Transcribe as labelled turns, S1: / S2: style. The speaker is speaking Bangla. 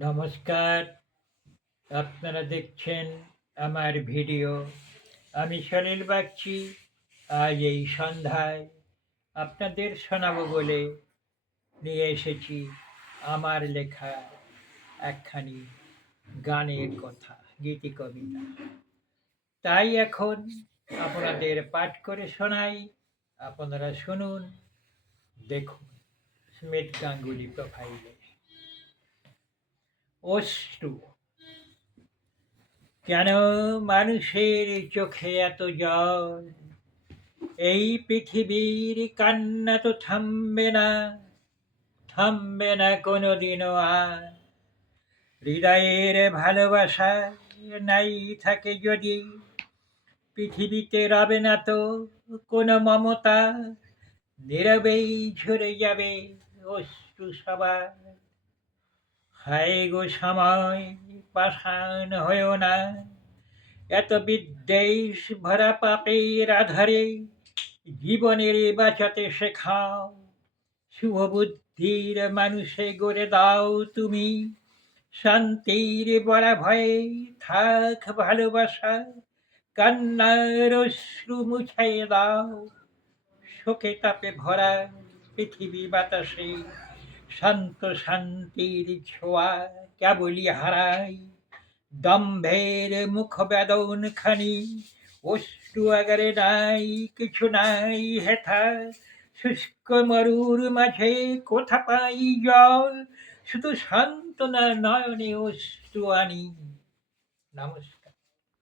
S1: নমস্কার। আপনারা দেখছেন আমার ভিডিও। আমি সলিল বাগচি। আজ এই সন্ধ্যায় আপনাদের শোনাবো বলে নিয়ে এসেছি আমার লেখা একখানি গানের কথা, গীতি কবিতা। তাই এখন আপনাদের পাঠ করে শোনাই। আপনারা শুনুন, দেখুন স্মিথ গাঙ্গুলি প্রোফাইলে। অশ্রু। কেন মানুষের চোখে এত জল? এই পৃথিবীর কান্না তো থামবে না থামবে না কোনোদিনও আর। হৃদয়ের ভালোবাসা নাই থাকে যদি, পৃথিবীতে রবে না তো কোনো মমতা। নীরবেই ঝরে যাবে অশ্রু সবার। হায় গো সময়, পাষাণ হয়েও না। এত বিদ্বেষ ভরা পাপের আধারে জীবনের বাঁচাতে শেখাও। শুভ বুদ্ধির মানুষে গড়ে দাও তুমি। শান্তির বড়া ভয়ে থাক ভালোবাসা, কান্নার অশ্রু মুছাইয়ে দাও। শোকে তাপে ভরা পৃথিবী বাতাসে শান্ত শান্তির ছোঁয়া কেবলই হারাই দম্ভের মুখ বেদন খানি অশ্রু আগারে নাই, কিছু নাই হেথা। শুষ্ক মরুর মাঝে কোথা পাই জল, শুধু সান্ত্বনা নয়নে অশ্রু আনি। নমস্কার।